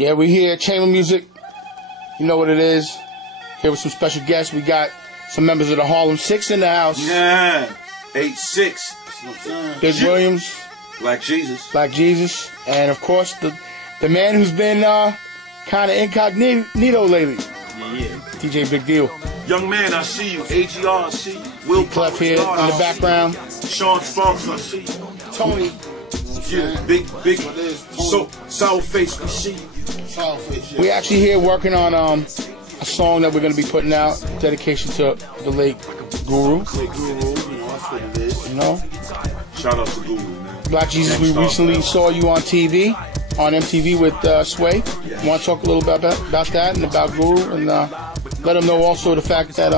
Yeah, we here at Chamber Music. You know what it is. Here with some special guests. We got some members of the Harlem Six in the house. Yeah, 8-6. Big Williams. Black Jesus. Black Jesus. And of course, the man who's been kind of incognito lately. Yeah. DJ Big Deal. Young man, I see you. AGR, I see you. Will Clef here in the background. Sean Sparks, I see you. Tony. Yeah, big, sour face, we see you. Sour face, yeah. We actually here working on a song that we're going to be putting out, dedication to the late Guru. Late Guru, you know, that's what it is. You know? Shout out to Guru, man. Black Jesus, we recently saw you on TV, on MTV with Sway. Yeah. You want to talk a little bit about that and about Guru, and let them know also the fact that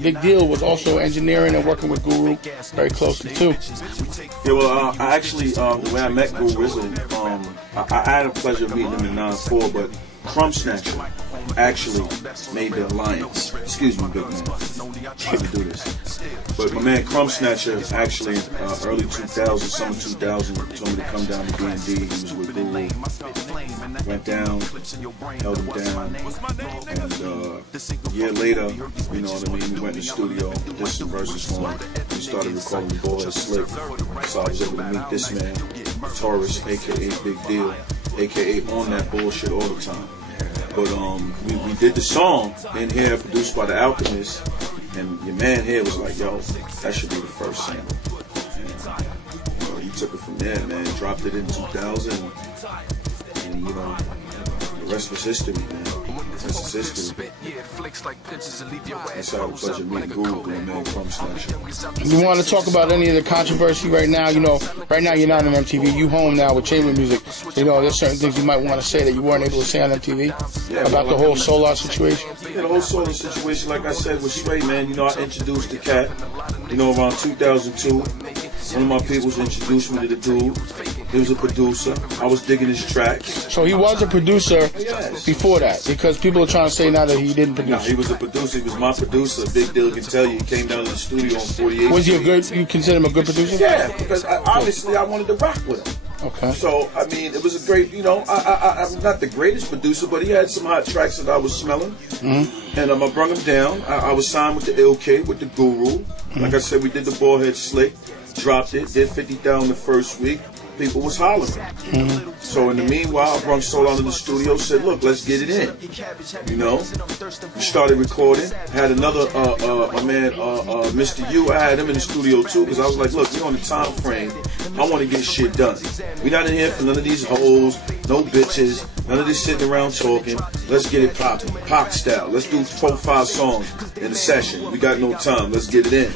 Big Deal was also engineering and working with Guru very closely too. Yeah, well, I actually, the way I met Guru Rizzo, I had a pleasure of meeting him in 9-4, but Crumb Snatcher actually made the alliance. Excuse me, big man. I'm trying to do this. But my man Crumb Snatcher actually, early 2000s, summer 2000, told me to come down to D&D. He was with Guru. Went down, held him down, and a year later, you know what I mean, we went in the studio, did some verses for him. We started recording the boy Slick. So I was able to meet this man, Taurus, aka Big Deal, aka on that bullshit all the time. But we did the song in here, produced by The Alchemist, and your man here was like, yo, that should be the first sample. And, you know, he took it from there, man, dropped it in 2000, and you know, the rest was history, man. The rest is history. That's how I had the pleasure of meeting Guru, doing man Crumb Snatcher. You want to talk about any of the controversy right now? You know, right now you're not on MTV. You home now with Chamber Music. You know, there's certain things you might want to say that you weren't able to say on MTV about the whole Solar situation. Yeah, the whole Solar situation, like I said, with Sway, man. You know, I introduced the cat, you know, around 2002. One of my peoples introduced me to the dude. He was a producer. I was digging his tracks. So he was a producer Yes. before that, because people are trying to say now that he didn't produce. No, he was a producer. He was my producer. Big Deal can tell you. He came down to the studio on 48. Was he a good? You consider him a good producer? Yeah, because obviously I wanted to rock with him. Okay. So, I mean, it was a great, you know, I'm not the greatest producer, but he had some hot tracks that I was smelling. Mm-hmm. And I brung him down. I was signed with the Ill Kid, with the Guru. Like I said, we did the Ballhead Slick, dropped it, did 50 down the first week. People was hollering. So in the meanwhile, I brought Soul out of the studio, said, look, let's get it in. You know? We started recording. Had another, my man, Mr. U, I had him in the studio too, because I was like, look, we're on the time frame. I want to get shit done. We're not in here for none of these hoes, no bitches, none of this sitting around talking. Let's get it popping, pop style. Let's do 4-5 songs in a session. We got no time. Let's get it in.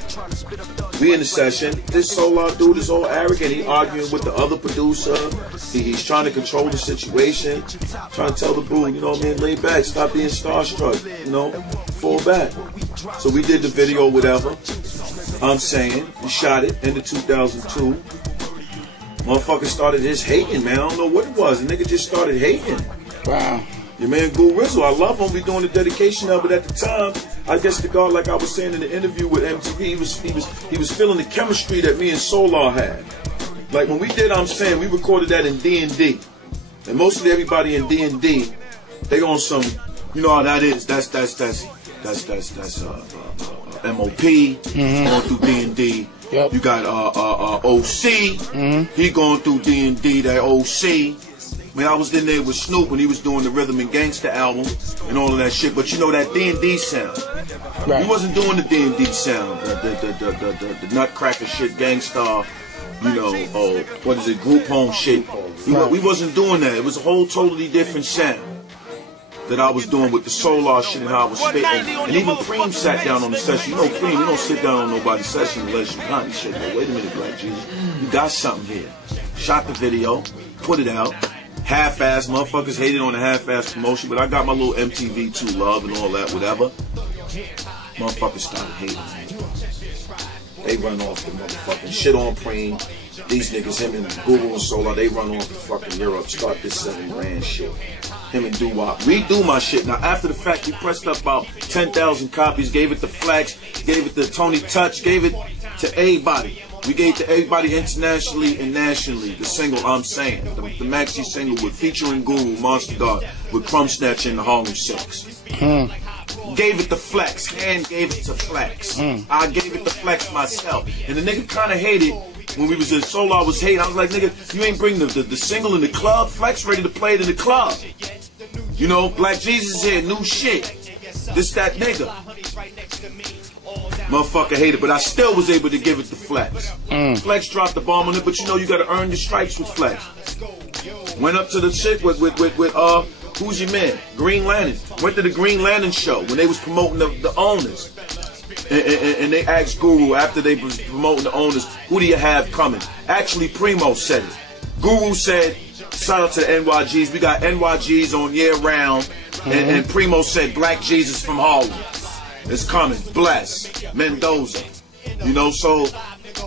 We in the session. This Solar dude is all arrogant. He arguing with the other producer. He's trying to control the situation. Trying to tell the boo, you know what I mean, lay back, stop being starstruck, you know, fall back. So we did the video, whatever. I'm saying, we shot it in the 2002. Motherfucker started just hating, man. I don't know what it was. The nigga just started hating. Wow. Your man Guru Rizzo, I love him. We doing the dedication of it at the time. I guess the God, like I was saying in the interview with MTV, he was feeling the chemistry that me and Solar had. Like when we did, I'm saying we recorded that in D&D, and mostly everybody in D&D, they on some, you know how that is. That's MOP going through D&D. Yep. You got OC. He going through D&D. That OC. I mean, I was in there with Snoop when he was doing the Rhythm and Gangsta album and all of that shit. But you know that D&D sound. Right. He wasn't doing the D&D sound, the Nutcracker shit, Gangstar, you know, what is it, group home shit. We wasn't doing that. It was a whole totally different sound that I was doing with the Solar shit and how I was spitting. And even Cream sat down on the session. You know, Cream, you don't sit down on nobody's session unless you kind of shit. Like, wait a minute, Black Jesus, you got something here. Shot the video, put it out. Half-ass, motherfuckers hated on the half-ass promotion, but I got my little MTV2 love and all that, whatever. Motherfuckers started hating. They run off the motherfucking shit on Preem. These niggas, him and Google and Solar, they run off to fucking Europe, start this 7 grand shit. Him and Doo-Wop. Redo my shit. Now, after the fact, we pressed up about 10,000 copies, gave it to Flex, gave it to Tony Touch, gave it to everybody. We gave to everybody internationally and nationally the single I'm Saying, the maxi single with featuring Guru, Monster God, with Crumb Snatcher and the Harlem Shakes. Gave it to Flex, hand gave it to Flex. I gave it to Flex myself. And the nigga kinda hated when we was in Solar was hating. I was like, nigga, you ain't bring the single in the club. Flex ready to play it in the club. You know, Black Jesus here, new shit. This, that nigga. Motherfucker hated, but I still was able to give it to Flex. Flex dropped the bomb on it, but you know you gotta earn your stripes with Flex. Went up to the shit with who's your man? Green Lantern. Went to the Green Lantern show when they was promoting the owners. And they asked Guru after they was promoting the owners, who do you have coming? Actually, Primo said it. Guru said, shout out to the NYGs. We got NYGs on year round. And Primo said, Black Jesus from Harlem is coming. Bless. Mendoza. You know, so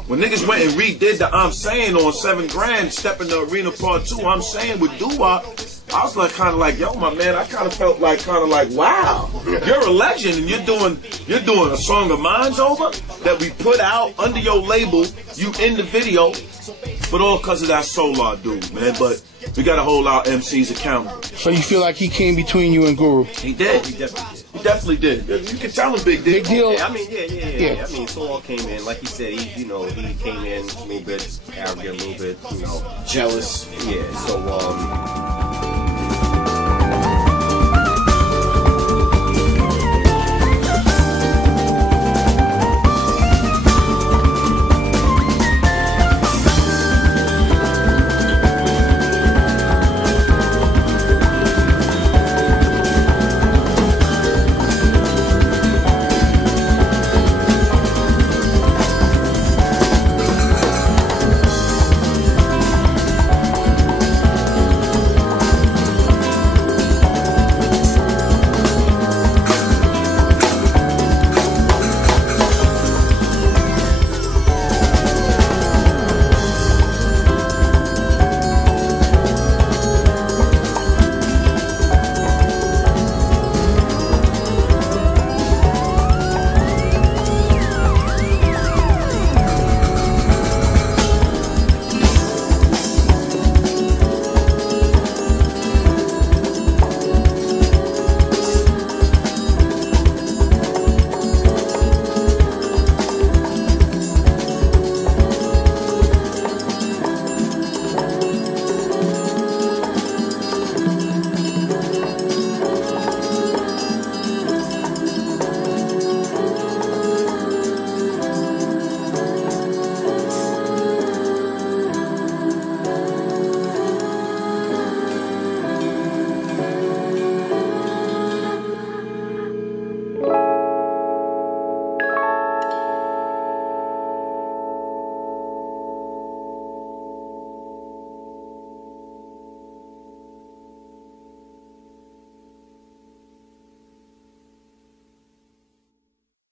when niggas went and redid the I'm Saying on 7 Grand, Step in the Arena Part 2, I'm Saying with Doo-Wop, I was like, kind of like, yo, my man, I kind of felt like, wow, you're a legend, and you're doing a song of mine's over that we put out under your label, you in the video, but all because of that Solar dude, man. But we got to hold our MCs accountable. So you feel like he came between you and Guru? He did. He definitely did. You can tell him Big Big deal. Yeah, I mean, yeah. I mean, Solar came in, like he said, he came in a little bit arrogant, a little bit, jealous. Yeah, so